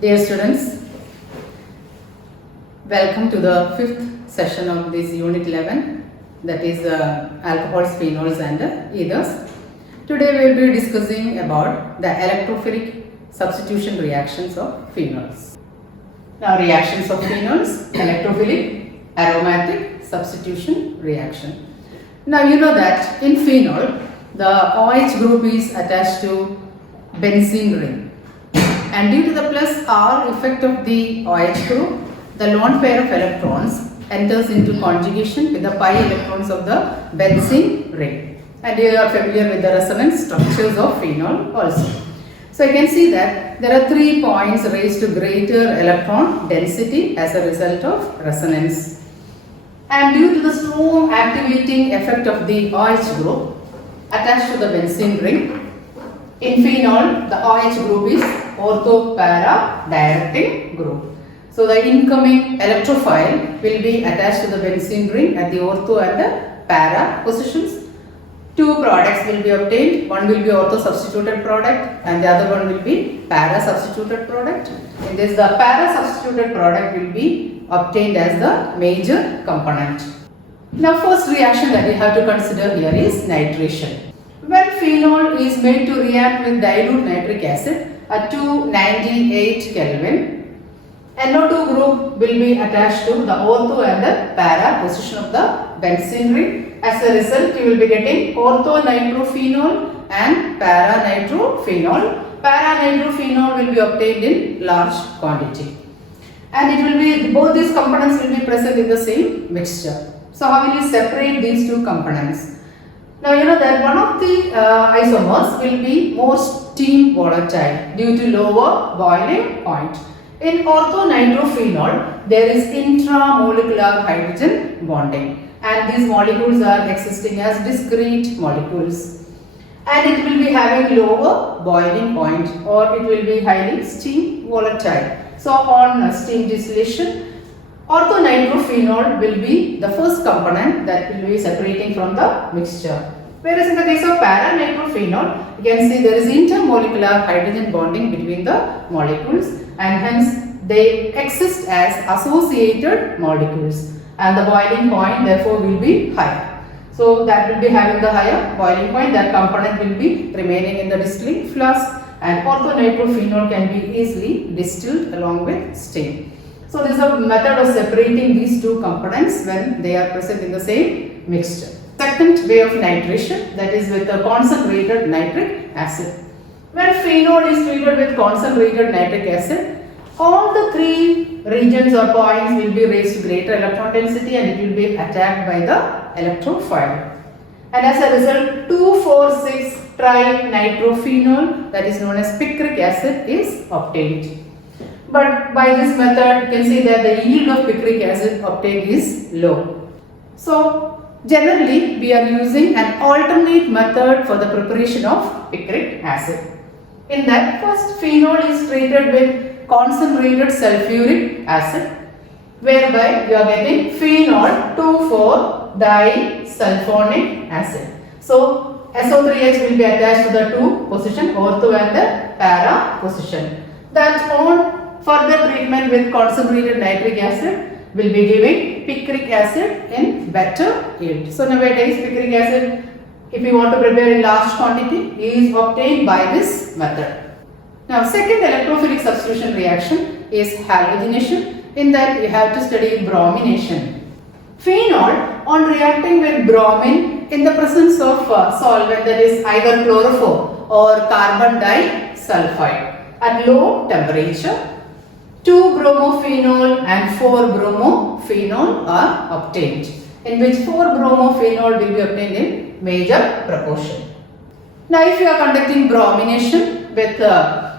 Dear students, welcome to the fifth session of this Unit 11, that is alcohols, phenols and ethers. Today we will be discussing about the electrophilic substitution reactions of phenols. Now reactions of phenols, electrophilic, aromatic, substitution reaction. Now you know that in phenol, the OH group is attached to benzene ring, and due to the plus R effect of the OH group, the lone pair of electrons enters into conjugation with the pi electrons of the benzene ring. And you are familiar with the resonance structures of phenol also. So you can see that there are 3 points raised to greater electron density as a result of resonance. And due to the strong activating effect of the OH group attached to the benzene ring, in phenol the OH group is ortho-para directing group. So the incoming electrophile will be attached to the benzene ring at the ortho and the para positions. 2 products will be obtained. One will be ortho substituted product and the other one will be para substituted product. In this, the para substituted product will be obtained as the major component. Now first reaction that we have to consider here is nitration. When phenol is made to react with dilute nitric acid at 298 Kelvin, NO2 group will be attached to the ortho and the para position of the benzene ring. As a result, you will be getting ortho nitrophenol and para nitrophenol. Para nitrophenol will be obtained in large quantity, and it will be, both these components will be present in the same mixture. So how will you separate these 2 components? Now you know that one of the isomers will be more steam volatile due to lower boiling point. In ortho-nitrophenol, there is intramolecular hydrogen bonding, and these molecules are existing as discrete molecules, and it will be having lower boiling point, or it will be highly steam volatile. So on steam distillation, ortho-nitrophenol will be the first component that will be separating from the mixture. Whereas in the case of para-nitrophenol, you can see there is intermolecular hydrogen bonding between the molecules, and hence they exist as associated molecules, and the boiling point therefore will be higher. So that will be having the higher boiling point, that component will be remaining in the distilling flask, and ortho-nitrophenol can be easily distilled along with steam. So this is a method of separating these 2 components when they are present in the same mixture. Second way of nitration, that is with a concentrated nitric acid. When phenol is treated with concentrated nitric acid, all the 3 regions or points will be raised to greater electron density, and it will be attacked by the electrophile. And as a result, 2,4,6 trinitrophenol, that is known as picric acid, is obtained. But by this method, you can see that the yield of picric acid obtained is low. So generally, we are using an alternate method for the preparation of picric acid. In that, first phenol is treated with concentrated sulfuric acid, whereby you are getting phenol 2,4-disulfonic acid. So SO3H will be attached to the 2 position, ortho and the para position. That on further treatment with concentrated nitric acid will be giving picric acid in better yield. So nowadays picric acid, if you want to prepare in large quantity, is obtained by this method. Now second electrophilic substitution reaction is halogenation. In that you have to study bromination. Phenol, on reacting with bromine in the presence of solvent, that is either chloroform or carbon disulfide, at low temperature, 2-bromophenol and 4-bromophenol are obtained, in which 4-bromophenol will be obtained in major proportion. Now if you are conducting bromination with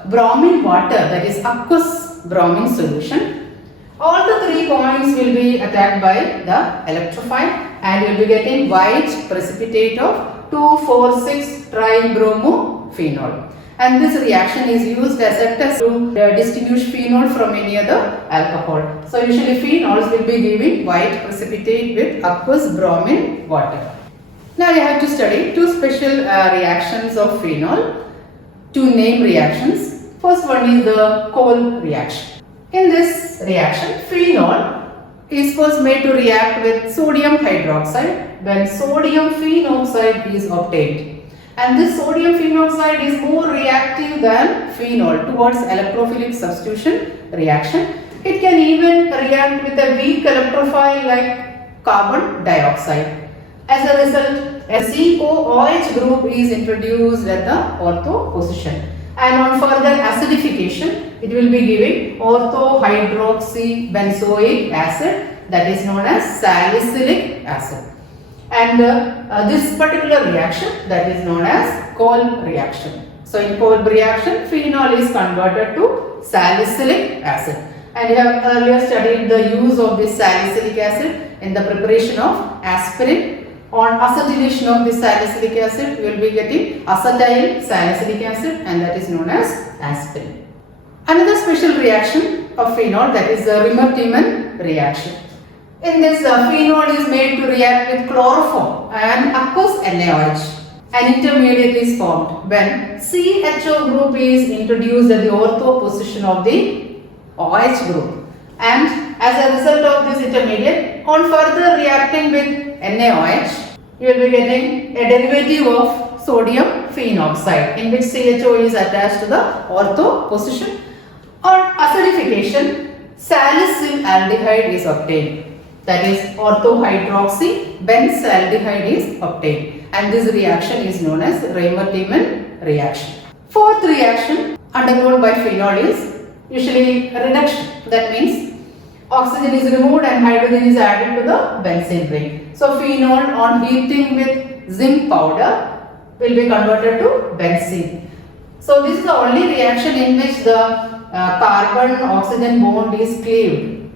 bromine water, that is aqueous bromine solution, all the 3 points will be attacked by the electrophile, and you will be getting white precipitate of 2,4,6 tribromophenol. And this reaction is used as a test to distinguish phenol from any other alcohol. So usually phenols will be giving white precipitate with aqueous bromine water. Now you have to study 2 special reactions of phenol, 2 name reactions. First one is the Cole reaction. In this reaction, phenol is first made to react with sodium hydroxide when sodium phenoxide is obtained. And this sodium phenoxide is more reactive than phenol towards electrophilic substitution reaction. It can even react with a weak electrophile like carbon dioxide. As a result, a COOH group is introduced at the ortho position. And on further acidification, it will be giving orthohydroxybenzoic acid, that is known as salicylic acid. And this particular reaction, that is known as Cole reaction. So in Cole reaction, phenol is converted to salicylic acid. And we have earlier studied the use of this salicylic acid in the preparation of aspirin. On acetylation of this salicylic acid, we will be getting acetyl salicylic acid, and that is known as aspirin. Another special reaction of phenol, that is the Rimmer-Tiemann reaction. In this, phenol is made to react with chloroform and aqueous NaOH. An intermediate is formed when CHO group is introduced at the ortho position of the OH group. And as a result of this intermediate, on further reacting with NaOH, you will be getting a derivative of sodium phenoxide in which CHO is attached to the ortho position. On acidification, salicylaldehyde is obtained. That is orthohydroxybenzaldehyde is obtained. And this reaction is known as Rimmer-Tiemann reaction. Fourth reaction undergone by phenol is usually reduction. That means oxygen is removed and hydrogen is added to the benzene ring. So phenol on heating with zinc powder will be converted to benzene. So this is the only reaction in which the carbon-oxygen bond is cleaved.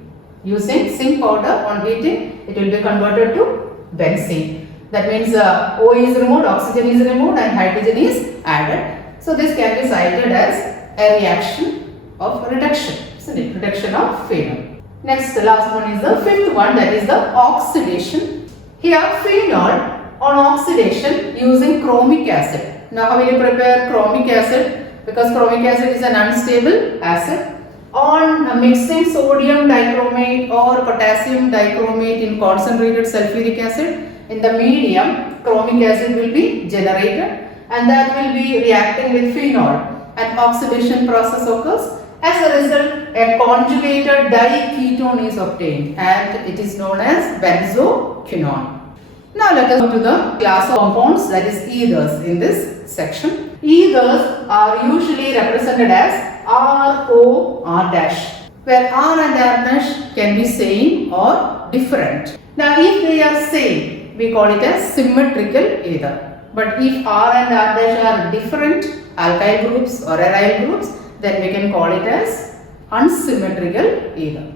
Using zinc powder on heating, it will be converted to benzene. That means O is removed, oxygen is removed and hydrogen is added. So this can be cited as a reaction of reduction. Isn't it? Reduction of phenol. Next, the last one is the fifth one, that is the oxidation. Here phenol on oxidation using chromic acid. Now how will you prepare chromic acid? Because chromic acid is an unstable acid. On mixing sodium dichromate or potassium dichromate in concentrated sulfuric acid, in the medium chromic acid will be generated and that will be reacting with phenol and oxidation process occurs. As a result, a conjugated diketone is obtained and it is known as benzoquinone. Now let us go to the class of compounds, that is ethers in this section. Ethers are usually represented as R, O, R dash, where R and R dash can be same or different. Now if they are same, we call it as symmetrical ether. But if R and R dash are different alkyl groups or aryl groups, then we can call it as unsymmetrical ether.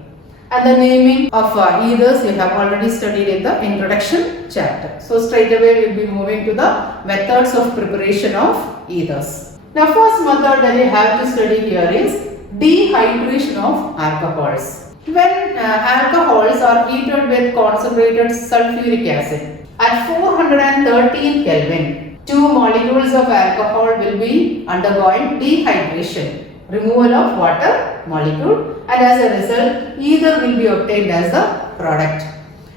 And the naming of ethers we have already studied in the introduction chapter. So straight away we will be moving to the methods of preparation of ethers. Now first method that we have to study here is dehydration of alcohols. When alcohols are heated with concentrated sulfuric acid at 413 Kelvin, two molecules of alcohol will be undergoing dehydration, removal of water molecule, and as a result ether will be obtained as the product.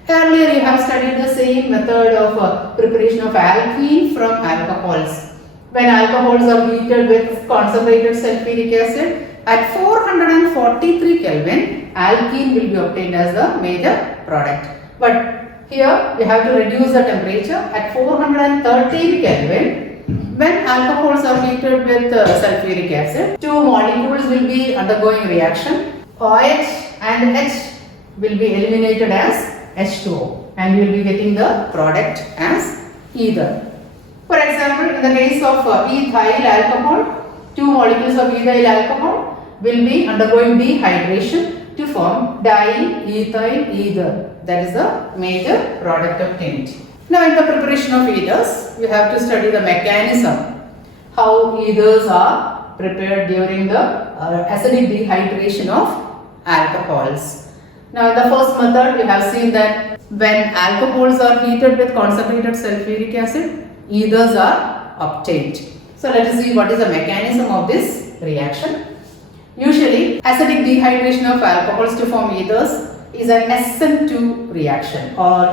Earlier you have studied the same method of preparation of alkene from alcohols. When alcohols are heated with concentrated sulfuric acid at 443 Kelvin, alkene will be obtained as the major product. But here we have to reduce the temperature at 413 Kelvin. When alcohols are heated with sulfuric acid, two molecules will be undergoing reaction. OH and H will be eliminated as H2O and we will be getting the product as ether. For example, in the case of ethyl alcohol, two molecules of ethyl alcohol will be undergoing dehydration to form diethyl ether. That is the major product obtained. Now in the preparation of ethers, you have to study the mechanism, how ethers are prepared during the acidic dehydration of alcohols. Now in the first method, we have seen that when alcohols are heated with concentrated sulfuric acid, ethers are obtained. So let us see what is the mechanism of this reaction. Usually, acidic dehydration of alcohols to form ethers is an SN2 reaction or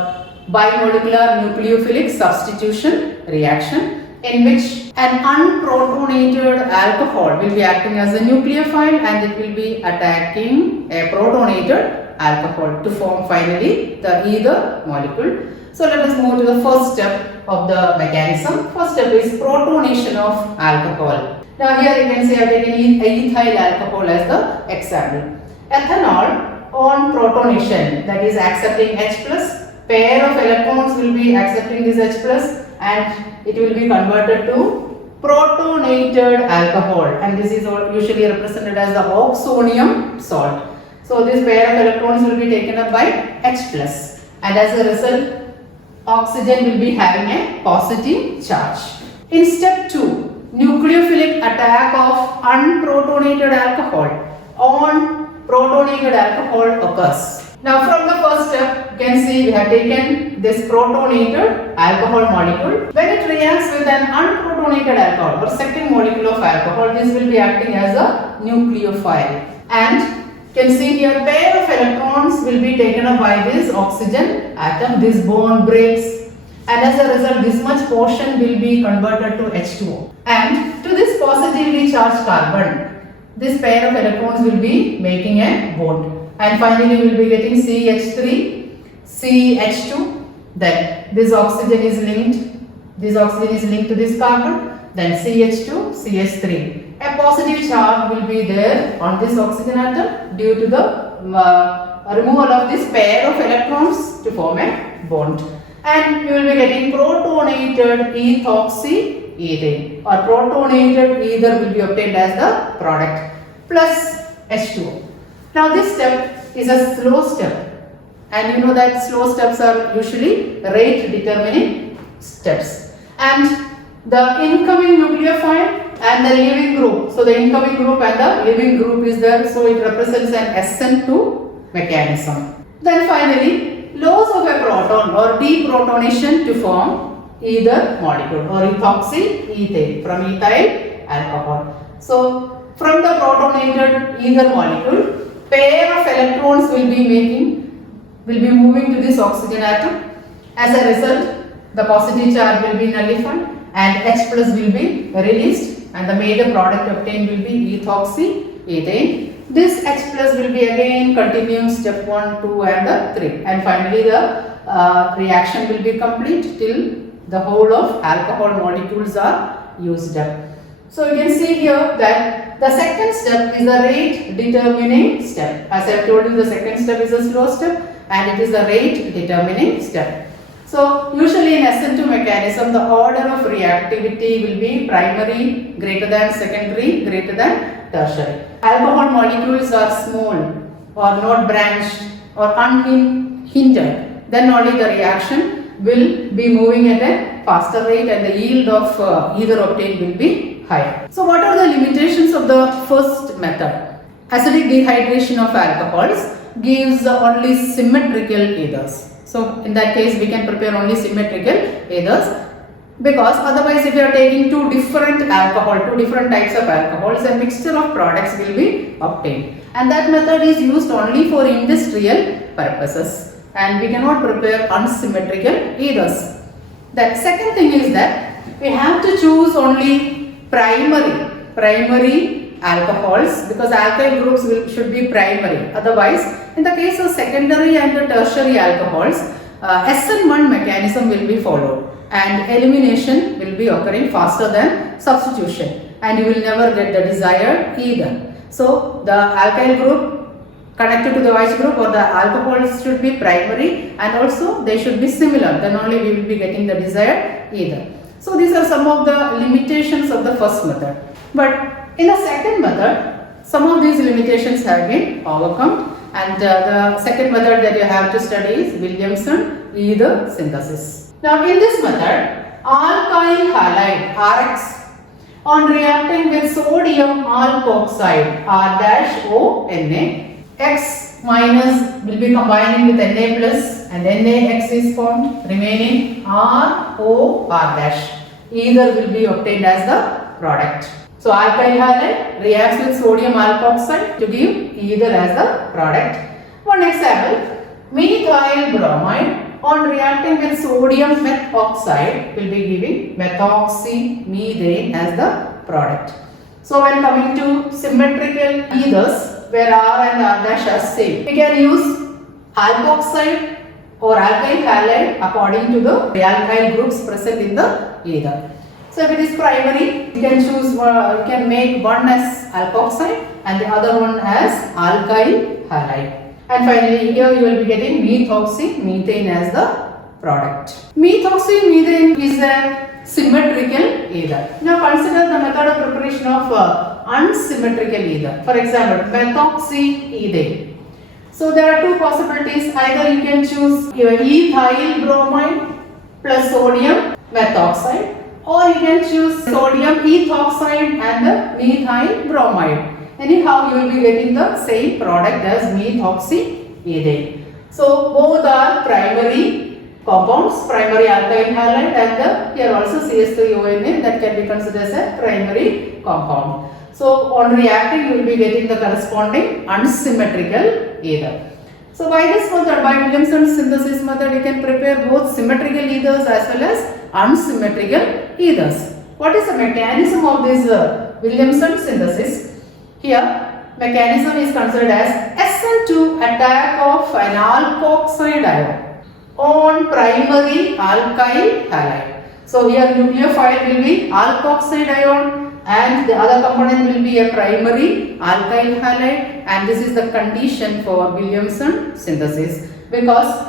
bimolecular nucleophilic substitution reaction, in which an unprotonated alcohol will be acting as a nucleophile and it will be attacking a protonated alcohol to form finally the ether molecule. So let us move to the first step of the mechanism. First step is protonation of alcohol. Now here you can see I have taken ethyl alcohol as the example. Ethanol on protonation, that is accepting H plus, pair of electrons will be accepting this H plus and it will be converted to protonated alcohol, and this is usually represented as the oxonium salt. So this pair of electrons will be taken up by H plus and as a result oxygen will be having a positive charge. In step 2, nucleophilic attack of unprotonated alcohol on protonated alcohol occurs. Now from the first step, you can see we have taken this protonated alcohol molecule. When it reacts with an unprotonated alcohol or second molecule of alcohol, this will be acting as a nucleophile. And you can see here pair of electrons will be taken up by this oxygen atom. This bond breaks and as a result this much portion will be converted to H2O. And to this positively charged carbon, this pair of electrons will be making a bond. And finally we will be getting CH3, CH2, then this oxygen is linked to this carbon, then CH2, CH3. A positive charge will be there on this oxygen atom due to the removal of this pair of electrons to form a bond. And you will be getting protonated ethoxyethane or protonated ether will be obtained as the product plus H2O. Now this step is a slow step, and you know that slow steps are usually rate determining steps. And the incoming nucleophile and the leaving group, so the incoming group and the leaving group is there, so it represents an SN2 mechanism. Then finally, loss of a proton or deprotonation to form ether molecule or ethoxyethane from ethyl alcohol. So from the protonated ether molecule, pair of electrons will be moving to this oxygen atom. As a result, the positive charge will be nullified and H plus will be released and the major product obtained will be ethoxyethane. This H plus will be again continuing step 1, 2 and 3, and finally the reaction will be complete till the whole of alcohol molecules are used up. So you can see here that the second step is the rate determining step. As I have told you, the second step is a slow step and it is the rate determining step. So usually in SN2 mechanism, the order of reactivity will be primary greater than secondary greater than tertiary. Alcohol molecules are small or not branched or unhindered, then only the reaction will be moving at a faster rate and the yield of ether obtained will be higher. So what are the limitations of the first method? Acidic dehydration of alcohols gives only symmetrical ethers. So in that case we can prepare only symmetrical ethers, because otherwise if you are taking two different types of alcohols, a mixture of products will be obtained, and that method is used only for industrial purposes and we cannot prepare unsymmetrical ethers. The second thing is that we have to choose only primary alcohols, because alkyl groups should be primary. Otherwise, in the case of secondary and tertiary alcohols, SN1 mechanism will be followed and elimination will be occurring faster than substitution and you will never get the desired either. So the alkyl group connected to the OH group or the alcohols should be primary and also they should be similar, then only we will be getting the desired either. So these are some of the limitations of the first method. But in the second method, some of these limitations have been overcome, and the second method that you have to study is Williamson ether synthesis. Now in this method, alkyl halide RX on reacting with sodium alkoxide R-ONA, X minus will be combining with Na plus and NaX is formed, remaining ROR dash. Either will be obtained as the product. So alkyl halide reacts with sodium alkoxide to give ether as the product. One example, methyl bromide on reacting with sodium methoxide will be giving methoxymethane as the product. So when coming to symmetrical ethers where R and R dash are same, we can use alkoxide or alkyl halide according to the alkyl groups present in the ether. So if it is primary, you can choose, you can make one as alkoxide and the other one as alkyl halide. And finally here you will be getting methoxymethane as the product. Methoxymethane is a symmetrical ether. Now consider the method of preparation of unsymmetrical ether. For example, methoxyethane. So there are two possibilities. Either you can choose your ethyl bromide plus sodium methoxide, or you can choose sodium ethoxide and the methyl bromide. Anyhow, you will be getting the same product as methoxyethane. So both are primary compounds, primary alkyl halide, and here also CH3ONA that can be considered as a primary compound. So on reacting, you will be getting the corresponding unsymmetrical ether. So by this method, by Williamson synthesis method, you can prepare both symmetrical ethers as well as unsymmetrical ethers. What is the mechanism of this Williamson synthesis? Here, mechanism is considered as SN2 attack of an alkoxide ion on primary alkyl halide. So here nucleophile will be alkoxide ion and the other component will be a primary alkyl halide, and this is the condition for Williamson synthesis, because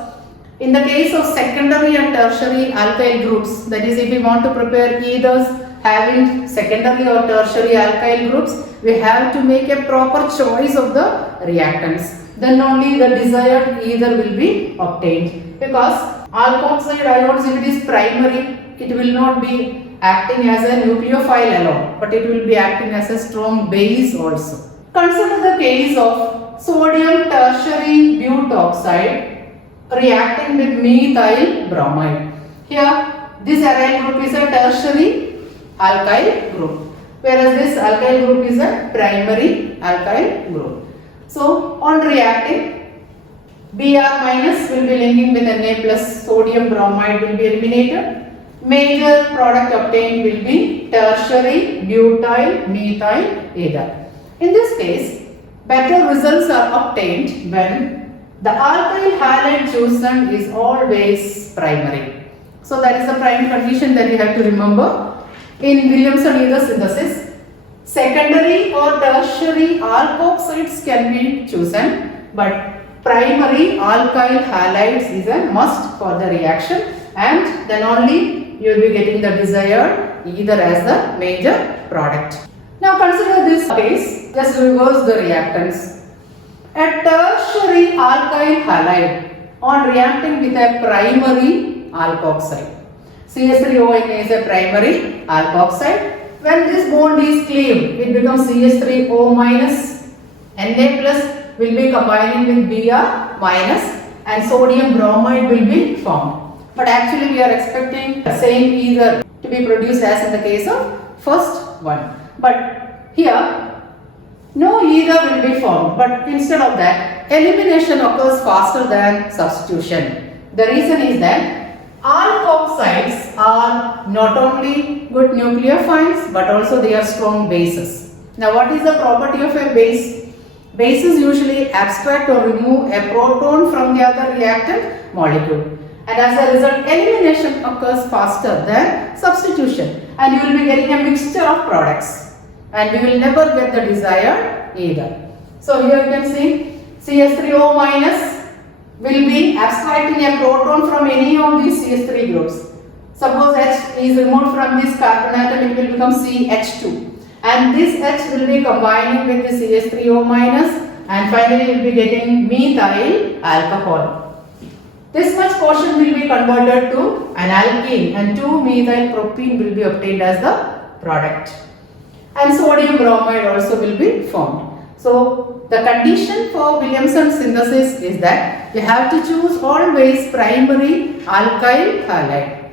in the case of secondary and tertiary alkyl groups, that is if we want to prepare ethers having secondary or tertiary alkyl groups, we have to make a proper choice of the reactants. Then only the desired ether will be obtained. Because alkoxide ions, if it is primary, it will not be acting as a nucleophile alone, but it will be acting as a strong base also. Consider the case of sodium tertiary butoxide reacting with methyl bromide. Here, this aryl group is a tertiary alkyl group, whereas this alkyl group is a primary alkyl group. So on reacting, Br minus will be linking with Na plus sodium bromide will be eliminated. Major product obtained will be tertiary butyl methyl ether. In this case, better results are obtained when the alkyl halide chosen is always primary. So that is the prime condition that you have to remember. In Williamson ether synthesis, secondary or tertiary alkoxides can be chosen, but primary alkyl halides is a must for the reaction, and then only you will be getting the desired ether as the major product. Now consider this case, just reverse the reactants. A tertiary alkyl halide on reacting with a primary alkoxide. CH3ONA is a primary alkoxide. When this bond is cleaved, it becomes CH3O minus. Na plus will be combining with Br minus and sodium bromide will be formed. But actually we are expecting the same ether to be produced as in the case of first one. But here no ether will be formed, but instead of that elimination occurs faster than substitution. The reason is that alkoxides are not only good nucleophiles but also they are strong bases. Now what is the property of a base? Bases usually abstract or remove a proton from the other reactant molecule, and as a result elimination occurs faster than substitution, and you will be getting a mixture of products and you will never get the desired ether. So here you can see CH3O minus will be abstracting a proton from any of these CH3 groups. Suppose H is removed from this carbon atom, it will become CH2. And this H will be combining with the CH3O minus, and finally you will be getting methyl alcohol. This much portion will be converted to an alkene and 2-methyl propene will be obtained as the product. And sodium bromide also will be formed. So the condition for Williamson synthesis is that you have to choose always primary alkyl halide.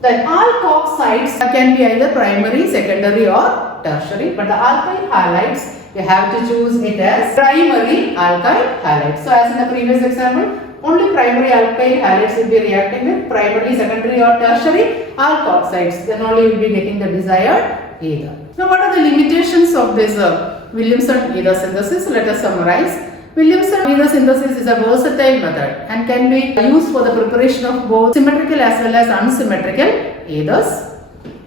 Then alkoxides can be either primary, secondary or tertiary, but the alkyl halides you have to choose it as primary alkyl halides. So as in the previous example, only primary alkyl halides will be reacting with primary, secondary or tertiary alkoxides. Then only you will be getting the desired ether. Now what are the limitations of this Williamson ether synthesis? Let us summarize. Williamson ether synthesis is a versatile method and can be used for the preparation of both symmetrical as well as unsymmetrical ethers.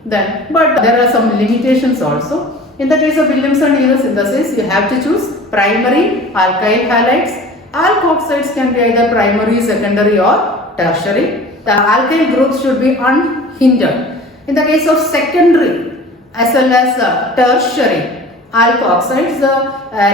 But there are some limitations also. In the case of Williamson ether synthesis, you have to choose primary alkyl halides. Alkoxides can be either primary, secondary or tertiary. The alkyl groups should be unhindered. In the case of secondary as well as tertiary alkoxides, the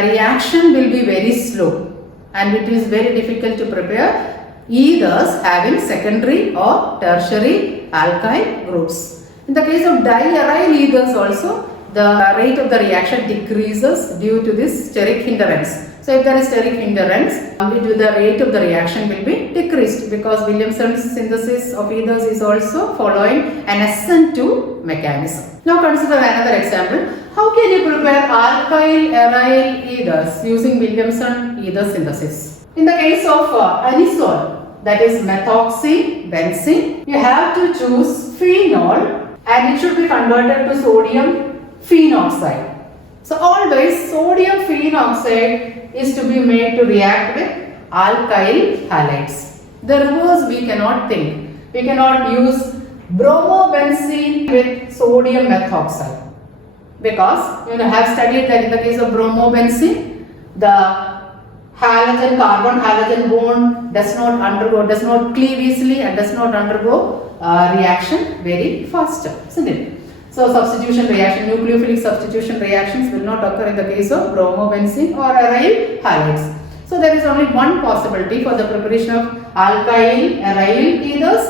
reaction will be very slow and it is very difficult to prepare ethers having secondary or tertiary alkyl groups. In the case of diaryl ethers also, the rate of the reaction decreases due to this steric hindrance. So if there is steric hindrance, the rate of the reaction will be decreased because Williamson's synthesis of ethers is also following an SN2 mechanism. Now consider another example. How can you prepare alkyl aryl ethers using Williamson ether synthesis? In the case of anisole, that is methoxybenzene, you have to choose phenol and it should be converted to sodium phenoxide. So always sodium phenoxide is to be made to react with alkyl halides. The reverse we cannot think. We cannot use bromobenzene with sodium methoxide because you have studied that in the case of bromobenzene, the carbon halogen bond does not cleave easily and does not undergo reaction very fast, isn't it? So substitution reaction, nucleophilic substitution reactions will not occur in the case of bromobenzene or aryl halides. So there is only one possibility for the preparation of alkyl aryl ethers.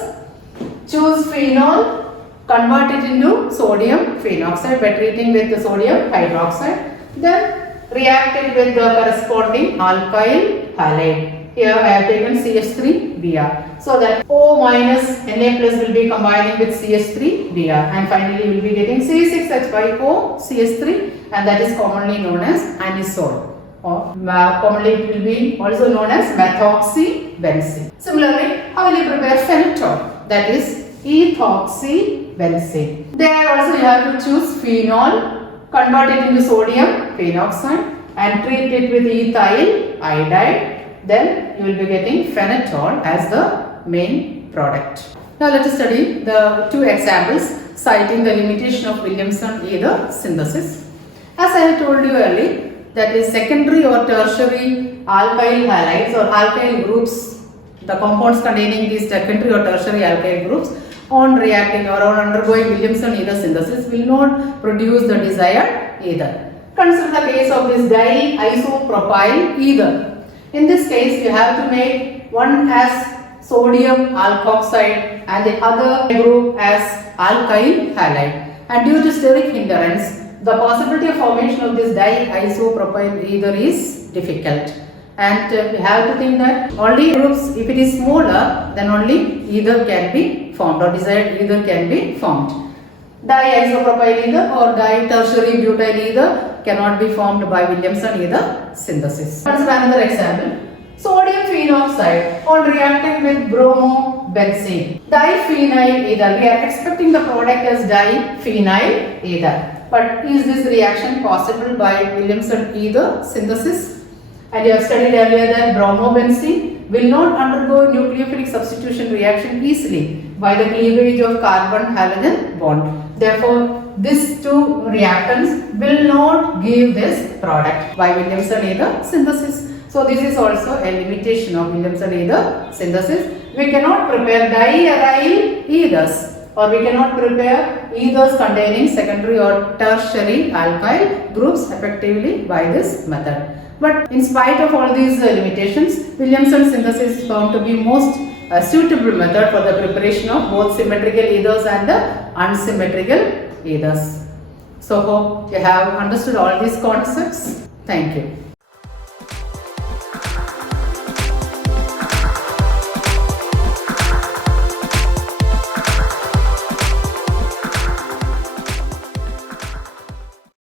Choose phenol, convert it into sodium phenoxide by treating with the sodium hydroxide. Then react it with the corresponding alkyl halide. Here I have taken CH3Br. So that O minus Na plus will be combining with CH3Br and finally we will be getting C6H5O CH3 and that is commonly known as anisole. Or commonly it will be also known as methoxybenzene. Similarly, how will you prepare phenol? That is ethoxybenzene. There also you have to choose phenol, convert it into sodium phenoxide and treat it with ethyl iodide. Then you will be getting phenol as the main product. Now let us study the two examples citing the limitation of Williamson ether synthesis. As I have told you earlier, that is secondary or tertiary alkyl halides or alkyl groups, the compounds containing these secondary or tertiary alkyl groups on reacting or on undergoing Williamson ether synthesis will not produce the desired ether. Consider the case of this diisopropyl ether. In this case, you have to make one as sodium alkoxide and the other group as alkyl halide. And due to steric hindrance, the possibility of formation of this diisopropyl ether is difficult. And we have to think that only groups, if it is smaller, then only ether can be formed or desired ether can be formed. Diisopropyl ether or ditertiary butyl ether cannot be formed by Williamson ether synthesis. Consider another example. Sodium phenoxide on reacting with bromobenzene. Diphenyl ether. We are expecting the product as diphenyl ether. But is this reaction possible by Williamson ether synthesis? And you have studied earlier that bromobenzene will not undergo nucleophilic substitution reaction easily by the cleavage of carbon halogen bond. Therefore, these two reactants will not give this product by Williamson ether synthesis. So this is also a limitation of Williamson ether synthesis. We cannot prepare diaryl ethers or we cannot prepare ethers containing secondary or tertiary alkyl groups effectively by this method. But in spite of all these limitations, Williamson synthesis is found to be most suitable method for the preparation of both symmetrical ethers and unsymmetrical ethers. So hope you have understood all these concepts. Thank you.